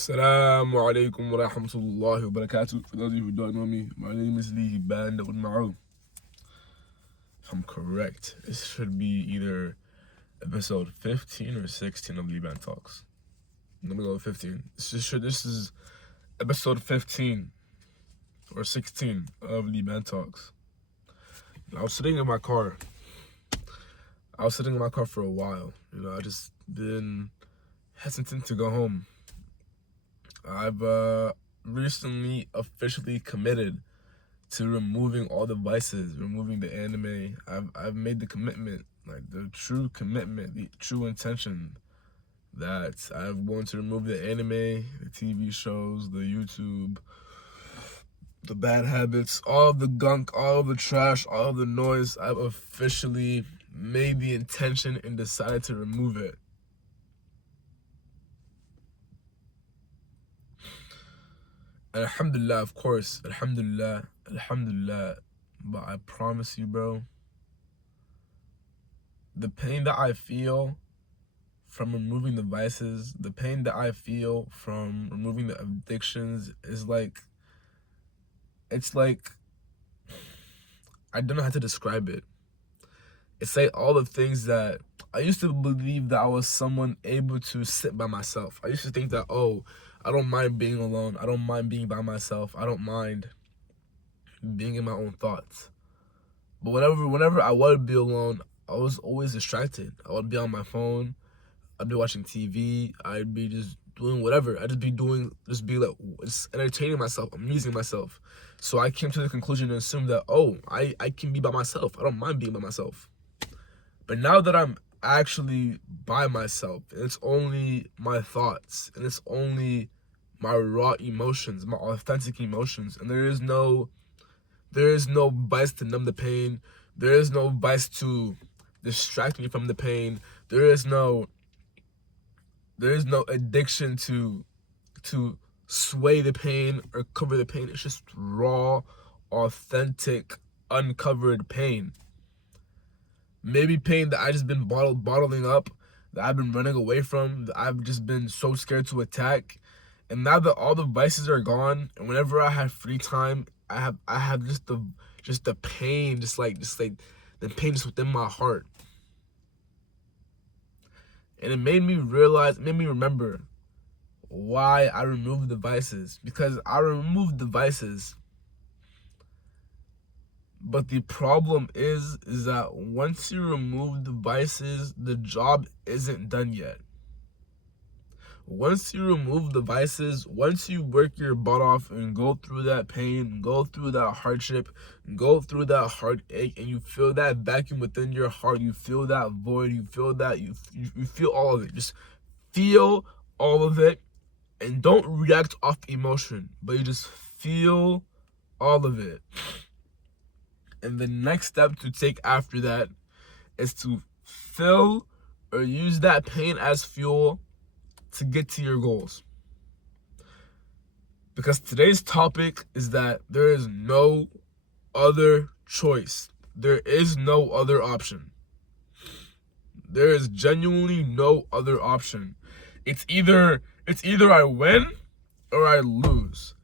Assalamu alaikum wa rahmatullahi wa barakatuh. For those of you who don't know me, my name is Liban Talks. If I'm correct, this should be either episode 15 or 16 of Liban Talks. Let me go with 15. This is episode 15 or 16 of Liban Talks. I was sitting in my car. For a while. I just been hesitant to go home. I've recently officially committed to removing all the vices, removing the anime. I've made the commitment, like the true commitment, the true intention that I'm going to remove the anime, the TV shows, the YouTube, the bad habits, all of the gunk, all of the trash, all of the noise. I've officially made the intention and decided to remove it. Alhamdulillah, of course. Alhamdulillah. But I promise you, bro, the pain that I feel from removing the vices, the pain that I feel from removing the addictions is it's like, I don't know how to describe it. It's like all the things that I used to believe that I was someone able to sit by myself. I used to think that, I don't mind being alone. I don't mind being by myself. I don't mind being in my own thoughts. But whenever I would be alone, I was always distracted. I would be on my phone. I'd be watching TV. I'd be just doing whatever. I'd just be entertaining myself, amusing myself. So I came to the conclusion and assumed that, I can be by myself. I don't mind being by myself. But now that I'm actually by myself, and it's only my thoughts, and it's only my raw emotions, my authentic emotions, and there is no vice to numb the pain. There is no vice to distract me from the pain. There is no addiction to sway the pain or cover the pain. It's just raw, authentic, uncovered pain. Maybe pain that I just been bottling up, that I've been running away from, that I've just been so scared to attack. And now that all the vices are gone, and whenever I have free time, I have just the pain, just like the pain just within my heart. And it made me remember why I removed the vices. Because I removed the vices. But the problem is that once you remove the vices, the job isn't done yet. Once you remove the vices, once you work your butt off and go through that pain, go through that hardship, go through that heartache, and you feel that vacuum within your heart, you feel that void, you feel that, you feel all of it. Just feel all of it and don't react off emotion, but you just feel all of it. And the next step to take after that is to fill or use that pain as fuel to get to your goals. Because today's topic is that there is no other choice. There is no other option. There is genuinely no other option. It's either I win or I lose.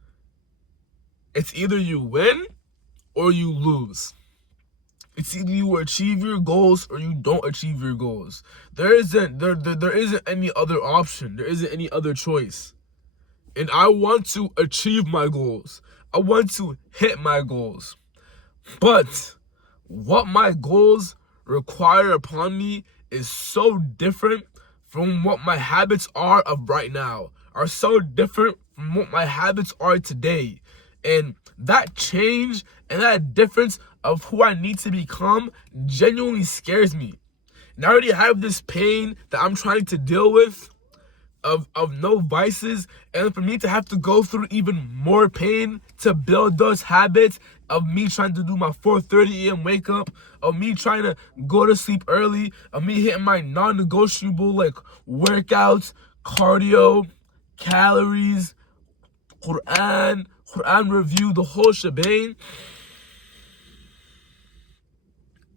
It's either you win or you lose. It's either you achieve your goals or you don't achieve your goals. There isn't any other option. There isn't any other choice. And I want to achieve my goals. I want to hit my goals. But what my goals require upon me is so different from what my habits are of right now, are so different from what my habits are today. And that change and that difference of who I need to become genuinely scares me. And I already have this pain that I'm trying to deal with of no vices, and for me to have to go through even more pain to build those habits of me trying to do my 4:30 a.m. wake up, of me trying to go to sleep early, of me hitting my non-negotiable like workouts, cardio, calories, Quran review, the whole shebang.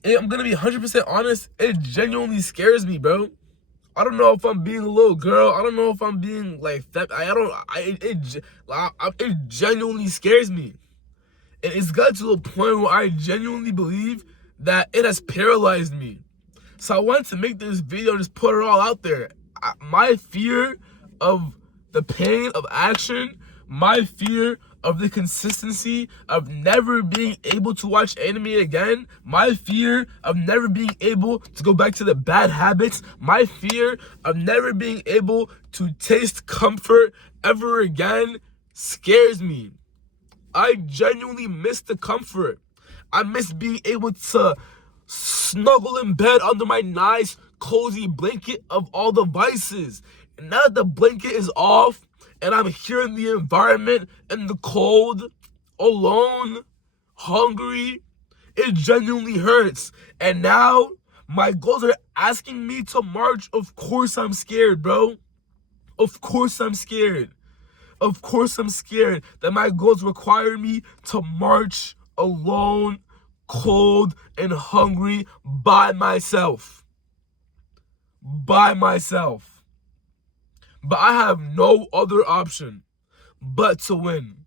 I'm gonna be 100% honest, it genuinely scares me, bro. I don't know if I'm being a little girl. I don't know if I'm being like I don't. It genuinely scares me, and it's got to a point where I genuinely believe that it has paralyzed me. So I wanted to make this video and just put it all out there. My fear of the pain of action, my fear of the consistency of never being able to watch anime again, my fear of never being able to go back to the bad habits, my fear of never being able to taste comfort ever again scares me. I genuinely miss the comfort. I miss being able to snuggle in bed under my nice, cozy blanket of all the vices. And now that the blanket is off and I'm here in the environment, in the cold, alone, hungry, it genuinely hurts. And now my goals are asking me to march. Of course I'm scared, bro. Of course I'm scared. Of course I'm scared that my goals require me to march alone, cold, and hungry by myself. By myself. But I have no other option but to win.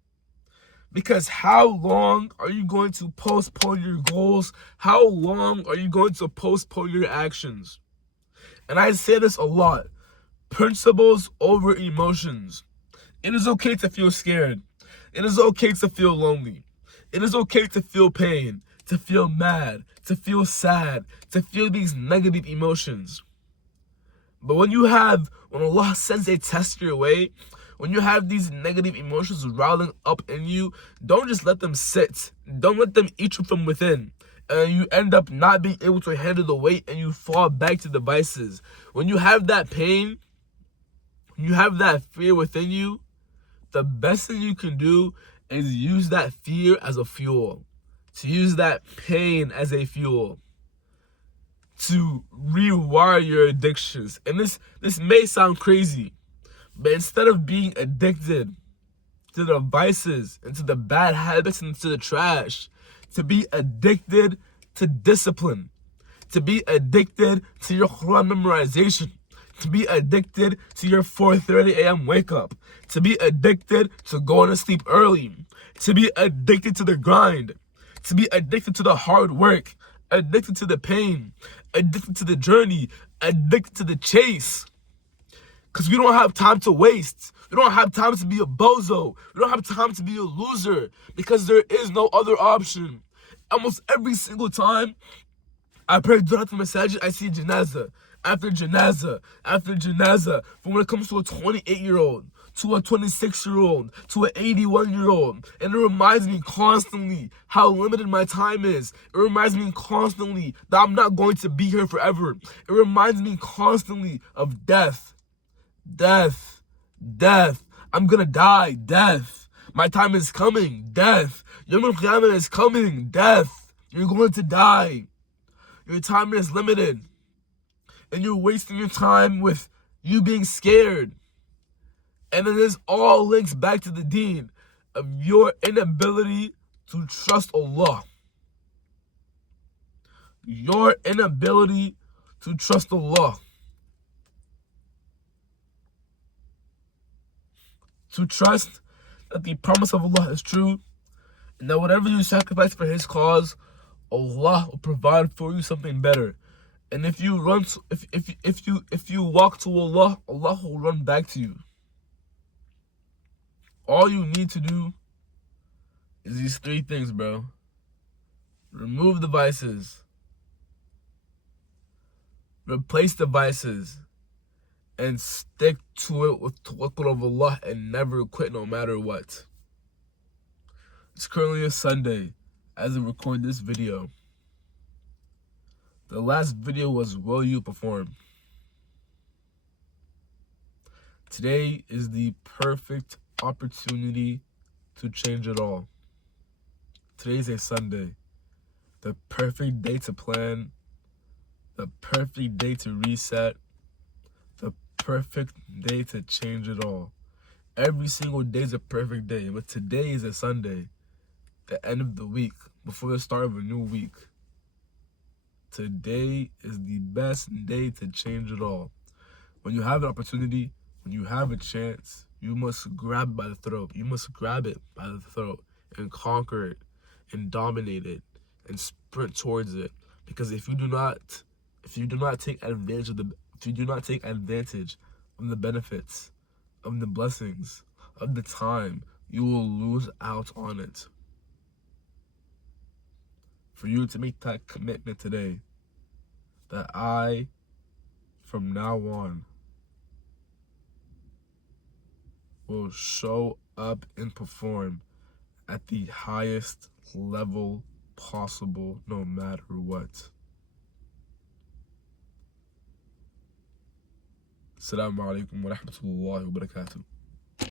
Because how long are you going to postpone your goals? How long are you going to postpone your actions? And I say this a lot. Principles over emotions. It is okay to feel scared. It is okay to feel lonely. It is okay to feel pain, to feel mad, to feel sad, to feel these negative emotions. But when Allah sends a test your way, when you have these negative emotions riling up in you, don't just let them sit. Don't let them eat you from within. And you end up not being able to handle the weight and you fall back to the vices. When you have that pain, you have that fear within you, the best thing you can do is use that fear as a fuel, to use that pain as a fuel, to rewire your addictions. And this may sound crazy, but instead of being addicted to the vices, into the bad habits, into the trash, to be addicted to discipline, to be addicted to your Quran memorization, to be addicted to your 4:30 a.m. wake up, to be addicted to going to sleep early, to be addicted to the grind, to be addicted to the hard work, addicted to the pain, addicted to the journey, addicted to the chase. Because we don't have time to waste. We don't have time to be a bozo. We don't have time to be a loser because there is no other option. Almost every single time I pray Durat Masajid, I see janaza after janaza after janaza. From when it comes to a 28-year-old, to a 26-year-old, to an 81-year-old. And it reminds me constantly how limited my time is. It reminds me constantly that I'm not going to be here forever. It reminds me constantly of death. Death. Death. I'm gonna die. Death. My time is coming. Death. Yom Al-Qiyamah is coming. Death. You're going to die. Your time is limited. And you're wasting your time with you being scared. And then this all links back to the deen of your inability to trust Allah. Your inability to trust Allah. To trust that the promise of Allah is true, and that whatever you sacrifice for His cause, Allah will provide for you something better. And if you walk to Allah, Allah will run back to you. All you need to do is these three things, bro. Remove the vices. Replace the vices. And stick to it with tawakkul of Allah and never quit no matter what. It's currently a Sunday as I record this video. The last video was Will You Perform? Today is the perfect opportunity to change it all. Today's a Sunday. The perfect day to plan. The perfect day to reset. The perfect day to change it all. Every single day is a perfect day, but today is a Sunday, the end of the week, before the start of a new week. Today is the best day to change it all. When you have an opportunity, when you have a chance, you must grab it by the throat. You must grab it by the throat and conquer it and dominate it and sprint towards it. Because if you do not take advantage of the benefits, of the blessings, of the time, you will lose out on it. For you to make that commitment today, that I, from now on, will show up and perform at the highest level possible, no matter what. Assalamu alaikum wa rahmatullahi wa barakatuh.